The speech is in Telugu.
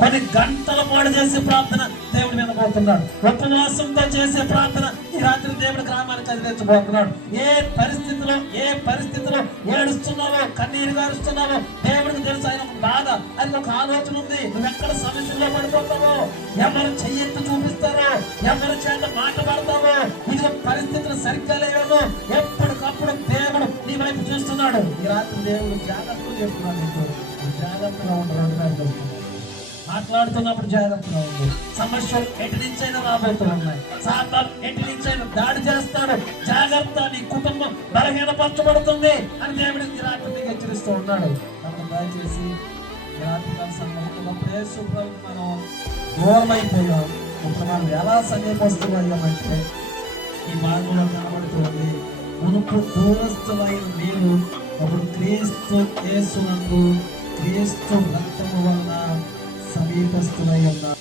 కొన్ని గంటల పాటు చేసే ప్రార్థన దేవుడు వినబోతున్నాడు. ఉపవాసంతో చేసే ప్రార్థన ఈ రాత్రి దేవుడి గ్రామానికి అందించబోతున్నాడు. ఏ పరిస్థితిలో ఏడుస్తున్నావో, కన్నీరు గారుస్తున్నావో దేవుడికి తెలుసు. ఆయన బాధ, ఆయన ఒక ఆలోచన ఉంది. నువ్వు ఎక్కడ సమస్యల్లో పడిపోతావో, ఎవరు చెయ్యెత్తి చూపిస్తారో, ఎవరి చేత మాట్లాడతావో, ఇది పరిస్థితులు సరిగ్గా లేవేమో, ఎప్పటికప్పుడు దేవుడు నీ వైపు చూస్తున్నాడు. ఈ రాత్రి దేవుడు జాగ్రత్తగా చేస్తున్నాడు. జాగ్రత్తగా ఉండరు, మాట్లాడుతున్నప్పుడు జాగ్రత్తగా ఉంది. సమస్యలు ఎటు నుంచైనా రాబోతూ ఉన్నాయి. సాతాను ఎటు నుంచైనా దాడి చేస్తాడు. జాగ్రత్త, నీ కుటుంబం బలహీనపరచబడుతుంది అని దేవుడు ఈ రాత్రి హెచ్చరిస్తూ ఉన్నాడు. మనం దయచేసి ఈ రాత్రి సందర్భంలో మనం దూరం అయిపోయాం. ఇప్పుడు మనం ఎలా సమీపస్తున్నామంటే ఈ భాగంలో కనబడుతుంది. మునుపు దూరస్తులైన మీరు అప్పుడు క్రీస్తు యేసునందు క్రీస్తు రక్తము వలన సమీపస్తులై ఉన్నారు.